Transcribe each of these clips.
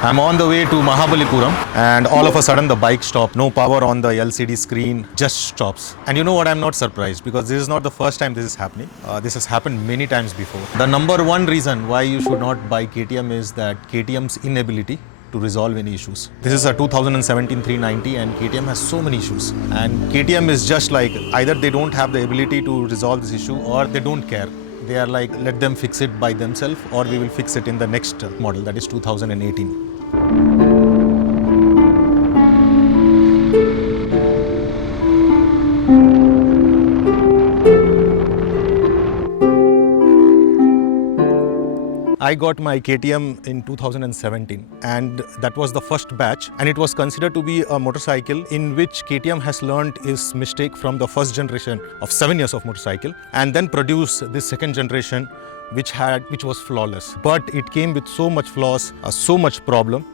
I'm on the way to Mahabalipuram and all of a sudden the bike stopped. No power on the LCD screen, just stops. And you know what, I'm not surprised because this is not the first time this is happening. This has happened many times before. The number one reason why you should not buy KTM is that KTM's inability to resolve any issues. This is a 2017 390 and KTM has so many issues. And KTM is just like either they don't have the ability to resolve this issue or they don't care. They are like, let them fix it by themselves or we will fix it in the next model, that is 2018. I got my KTM in 2017 and that was the first batch, and it was considered to be a motorcycle in which KTM has learned its mistake from the first generation of 7 years of motorcycle and then produced this second generation which was flawless. But it came with so much flaws, so much problem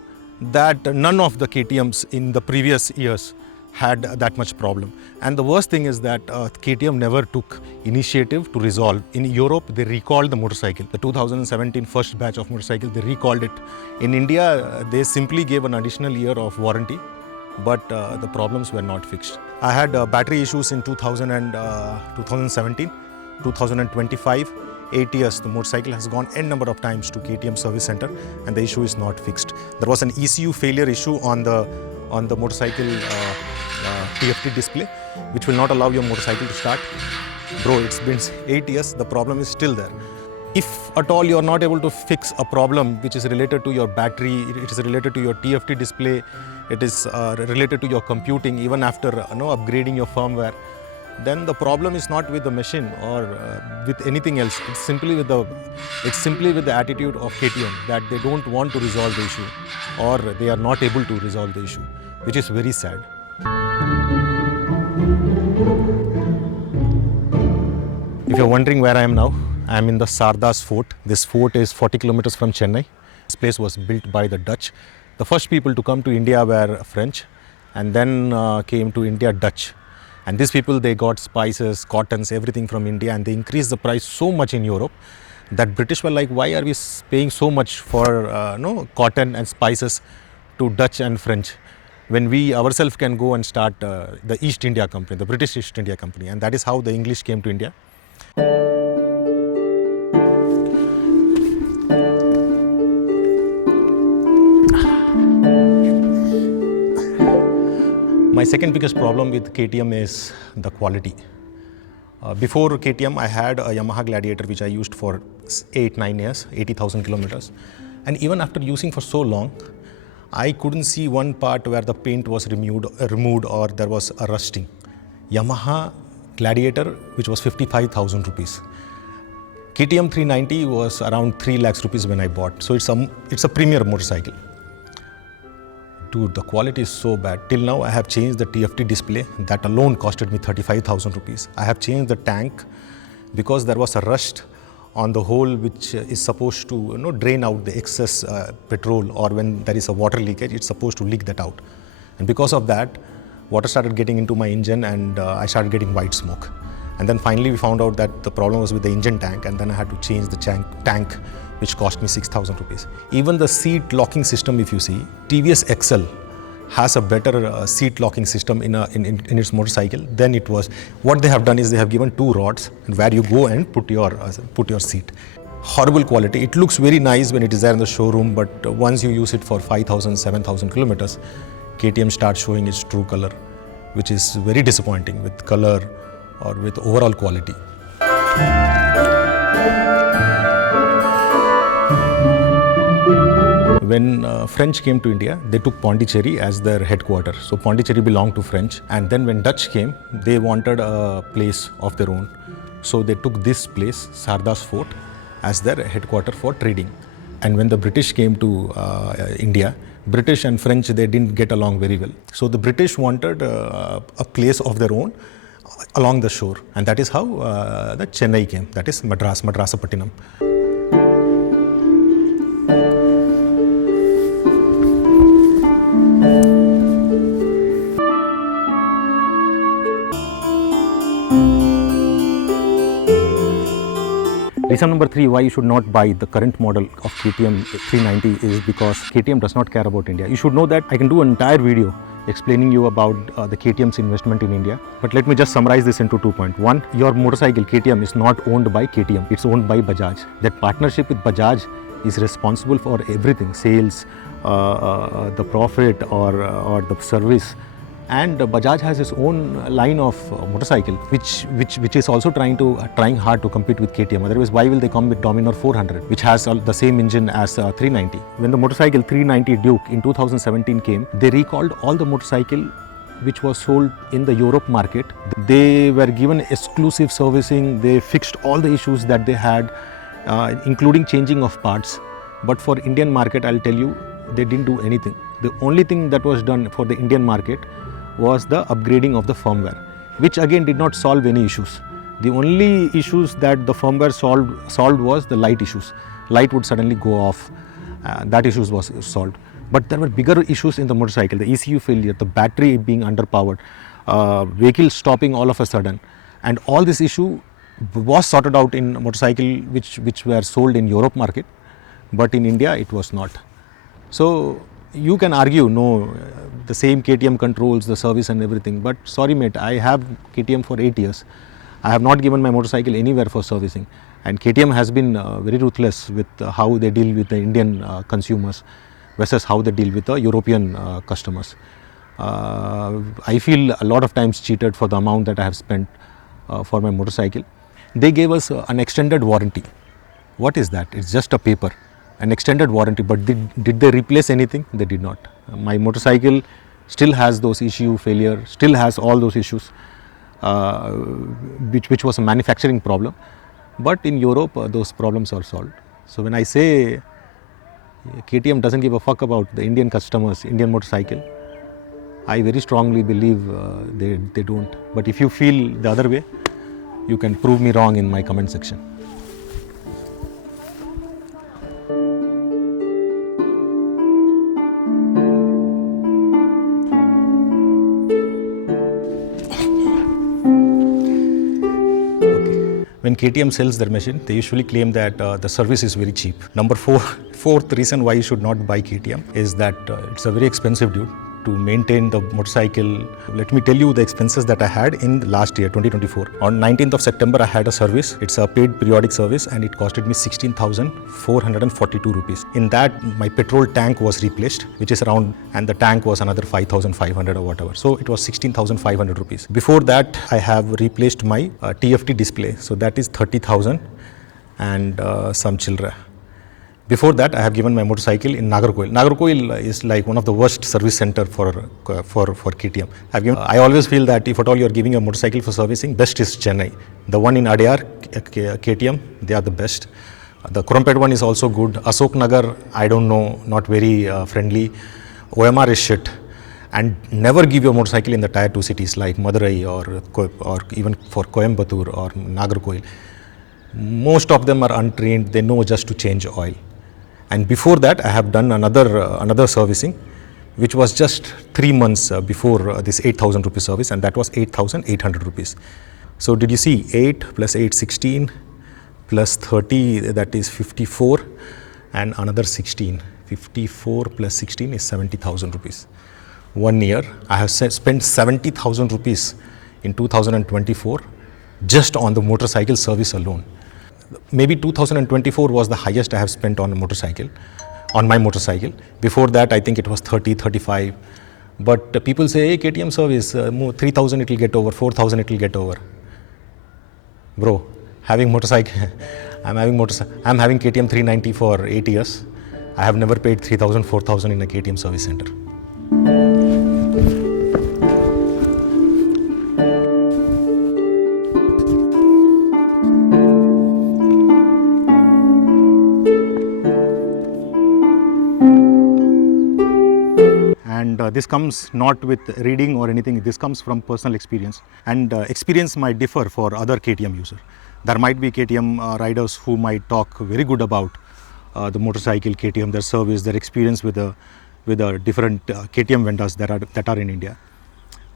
that none of the KTMs in the previous years had that much problem. And the worst thing is that KTM never took initiative to resolve. In Europe, they recalled the motorcycle. The 2017 first batch of motorcycle, they recalled it. In India, they simply gave an additional year of warranty, but the problems were not fixed. I had battery issues in 2017, 2025, 8 years. The motorcycle has gone n number of times to KTM service center and the issue is not fixed. There was an ECU failure issue on the motorcycle TFT display, which will not allow your motorcycle to start. Bro, it's been 8 years, the problem is still there. If at all you are not able to fix a problem which is related to your battery, it is related to your TFT display, it is related to your computing, even after upgrading your firmware, then the problem is not with the machine or with anything else. It's simply with the attitude of KTM that they don't want to resolve the issue or they are not able to resolve the issue, which is very sad. If you're wondering where I am now, I am in the Sardas Fort. This fort is 40 kilometers from Chennai. This place was built by the Dutch. The first people to come to India were French and then came to India Dutch. And these people, they got spices, cottons, everything from India, and they increased the price so much in Europe that British were like, why are we paying so much for cotton and spices to Dutch and French when we ourselves can go and start the East India Company, the British East India Company. And that is how the English came to India. My second biggest problem with KTM is the quality. Before KTM, I had a Yamaha Gladiator which I used for 8-9 years, 80,000 kilometers. And even after using for so long, I couldn't see one part where the paint was removed or there was a rusting. Yamaha Gladiator, which was 55,000 rupees. KTM 390 was around 3 lakhs rupees when I bought. So it's a premier motorcycle. Dude, the quality is so bad. Till now, I have changed the TFT display. That alone costed me 35,000 rupees. I have changed the tank because there was a rust on the hole which is supposed to drain out the excess petrol, or when there is a water leakage, it's supposed to leak that out. And because of that, water started getting into my engine and I started getting white smoke. And then finally we found out that the problem was with the engine tank, and then I had to change the tank, which cost me 6,000 rupees. Even the seat locking system, if you see, TVS XL has a better seat locking system in its motorcycle than it was. What they have done is they have given 2 rods where you go and put your seat. Horrible quality. It looks very nice when it is there in the showroom, but once you use it for 5,000, 7,000 kilometers, KTM starts showing its true color, which is very disappointing with color or with overall quality. When French came to India, they took Pondicherry as their headquarters. So Pondicherry belonged to French. And then when Dutch came, they wanted a place of their own. So they took this place, Sardas Fort, as their headquarters for trading. And when the British came to India, British and French, they didn't get along very well. So the British wanted a place of their own along the shore. And that is how the Chennai came, that is Madrasapattinam. Reason number 3 why you should not buy the current model of KTM 390 is because KTM does not care about India. You should know that. I can do an entire video explaining you about the KTM's investment in India. But let me just summarize this into 2 points. One, your motorcycle KTM is not owned by KTM. It's owned by Bajaj. That partnership with Bajaj is responsible for everything, sales, the profit or the service. And Bajaj has its own line of motorcycle, which is also trying hard to compete with KTM. Otherwise, why will they come with Dominar 400, which has the same engine as 390? When the motorcycle 390 Duke in 2017 came, they recalled all the motorcycle which was sold in the Europe market. They were given exclusive servicing. They fixed all the issues that they had, including changing of parts. But for Indian market, I'll tell you, they didn't do anything. The only thing that was done for the Indian market was the upgrading of the firmware, which again did not solve any issues. The only issues that the firmware solved was the light issues. Light would suddenly go off. That issues was solved. But there were bigger issues in the motorcycle: the ECU failure, the battery being underpowered, vehicle stopping all of a sudden, and all this issue was sorted out in motorcycle which were sold in Europe market, but in India it was not. So you can argue, no, the same KTM controls the service and everything, but sorry mate, I have KTM for 8 years. I have not given my motorcycle anywhere for servicing, and KTM has been very ruthless with how they deal with the Indian consumers versus how they deal with the European customers. I feel a lot of times cheated for the amount that I have spent for my motorcycle. They gave us an extended warranty. What is that? It's just a paper. An extended warranty, but did they replace anything? They did not. My motorcycle still has those issue failure, still has all those issues, which was a manufacturing problem. But in Europe, those problems are solved. So when I say KTM doesn't give a fuck about the Indian customers, Indian motorcycle, I very strongly believe they don't. But if you feel the other way, you can prove me wrong in my comment section. When KTM sells their machine, they usually claim that the service is very cheap. Number fourth reason why you should not buy KTM is that it's a very expensive dude to maintain the motorcycle. Let me tell you the expenses that I had in last year, 2024. On 19th of September, I had a service. It's a paid periodic service and it costed me 16,442 rupees. In that, my petrol tank was replaced, which is around, and the tank was another 5,500 or whatever. So it was 16,500 rupees. Before that, I have replaced my TFT display. So that is 30,000 and some children. Before that, I have given my motorcycle in Nagarkoil. Nagarkoil is like one of the worst service center for KTM. I always feel that if at all you are giving a motorcycle for servicing, best is Chennai. The one in Adyar, KTM, they are the best. The Kurampet one is also good. Ashok Nagar, I don't know, not very friendly. OMR is shit. And never give your motorcycle in the tier 2 cities like Madurai or even for Coimbatore or Nagarkoil. Most of them are untrained. They know just to change oil. And before that, I have done another servicing, which was just 3 months before this 8,000 rupees service, and that was 8,800 rupees. So did you see 8 plus 8, 16 plus 30, that is 54, and another 16. 54 plus 16 is 70,000 rupees. 1 year, I have spent 70,000 rupees in 2024 just on the motorcycle service alone. Maybe 2024 was the highest I have spent on my motorcycle. Before that, I think it was 30, 35. But people say, hey, KTM service, 3,000 it will get over, 4,000 it will get over. Bro, having motorcycle, I'm having KTM 390 for 8 years. I have never paid 3,000, 4,000 in a KTM service center. And this comes not with reading or anything, this comes from personal experience. And experience might differ for other KTM users. There might be KTM riders who might talk very good about the motorcycle, KTM, their service, their experience with the different KTM vendors that are in India.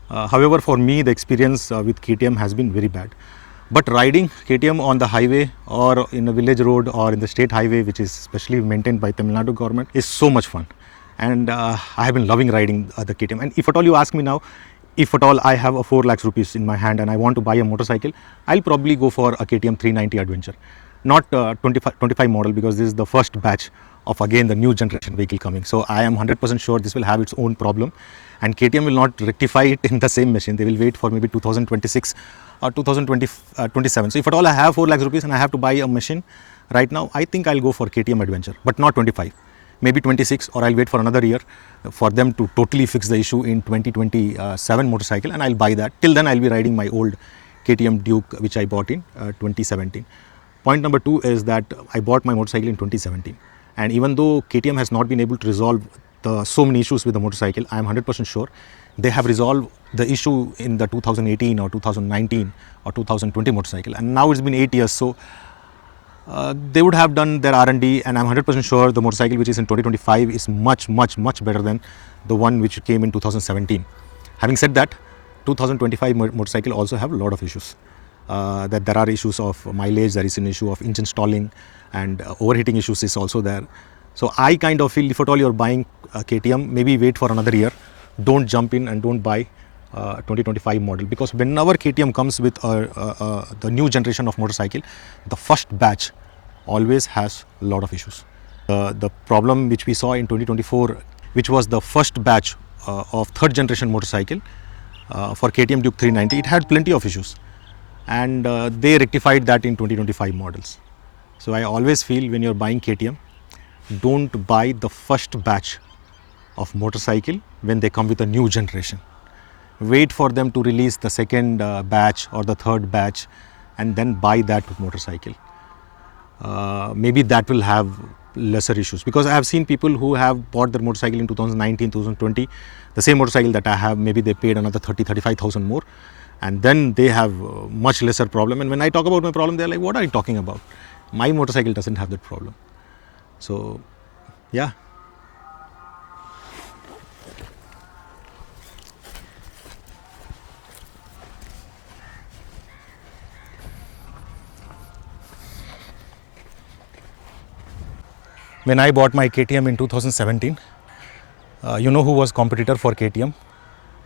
However, for me, the experience with KTM has been very bad. But riding KTM on the highway or in a village road or in the state highway, which is specially maintained by Tamil Nadu government, is so much fun. And I have been loving riding the KTM. And if at all you ask me now, if at all I have a 4 lakhs rupees in my hand and I want to buy a motorcycle, I'll probably go for a KTM 390 Adventure. Not 25 model, because this is the first batch of again the new generation vehicle coming. So I am 100% sure this will have its own problem, and KTM will not rectify it in the same machine. They will wait for maybe 2026 or 2027. So if at all I have 4 lakhs rupees and I have to buy a machine right now, I think I'll go for KTM Adventure, but not 25. Maybe 26, or I'll wait for another year for them to totally fix the issue in 2027 motorcycle, and I'll buy that. Till then I'll be riding my old KTM Duke, which I bought in 2017. Point number 2 is that I bought my motorcycle in 2017, and even though KTM has not been able to resolve so many issues with the motorcycle, I am 100% sure they have resolved the issue in the 2018 or 2019 or 2020 motorcycle, and now it's been 8 years. So they would have done their R&D, and I'm 100% sure the motorcycle which is in 2025 is much better than the one which came in 2017. Having said that, 2025 motorcycle also have a lot of issues. That there are issues of mileage, there is an issue of engine stalling, and overheating issues is also there. So I kind of feel if at all you're buying a KTM, maybe wait for another year. Don't jump in and don't buy 2025 model, because whenever KTM comes with the new generation of motorcycle, the first batch always has a lot of issues. The problem which we saw in 2024, which was the first batch of third generation motorcycle for KTM Duke 390, it had plenty of issues, and they rectified that in 2025 models. So I always feel when you're buying KTM, don't buy the first batch of motorcycle when they come with a new generation. Wait for them to release the second batch or the third batch, and then buy that motorcycle. Maybe that will have lesser issues, because I have seen people who have bought their motorcycle in 2019, 2020, the same motorcycle that I have, maybe they paid another 30,000-35,000 more, and then they have much lesser problem. And when I talk about my problem, they're like, what are you talking about? My motorcycle doesn't have that problem. So yeah. When I bought my KTM in 2017, you know who was competitor for KTM?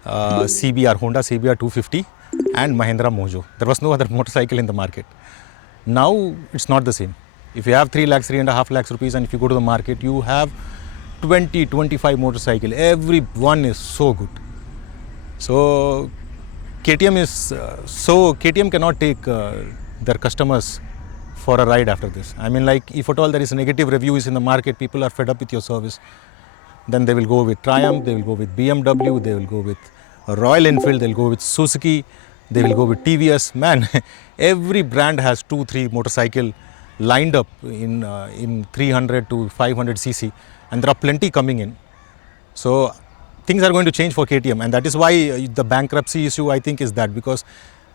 CBR, Honda CBR 250 and Mahindra Mojo. There was no other motorcycle in the market. Now it's not the same. If you have 3 lakhs, 3.5 lakhs rupees, and if you go to the market, you have 20, 25 motorcycle. Every one is so good. So KTM cannot take their customers for a ride after this. I mean, like, if at all there is negative reviews in the market, people are fed up with your service, then they will go with Triumph, they will go with BMW, they will go with Royal Enfield, they will go with Suzuki, they will go with TVS. Man, every brand has 2-3 motorcycle lined up in 300 to 500 cc, and there are plenty coming in. So things are going to change for KTM, and that is why the bankruptcy issue, I think, is that because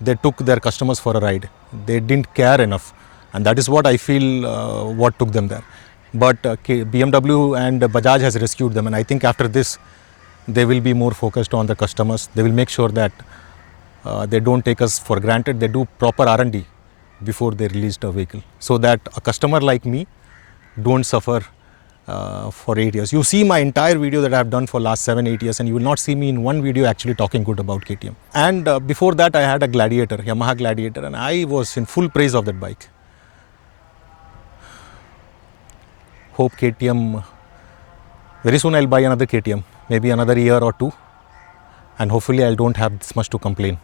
they took their customers for a ride. They didn't care enough, and that is what I feel what took them there. But BMW and Bajaj has rescued them, and I think after this they will be more focused on the customers. They will make sure that they don't take us for granted. They do proper R&D before they released a vehicle, so that a customer like me don't suffer for 8 years. You see my entire video that I have done for last 7-8 years, and you will not see me in one video actually talking good about KTM. And before that I had a Gladiator, Yamaha Gladiator, and I was in full praise of that bike. Hope KTM, very soon I'll buy another KTM, maybe another year or two, and hopefully I don't have this much to complain.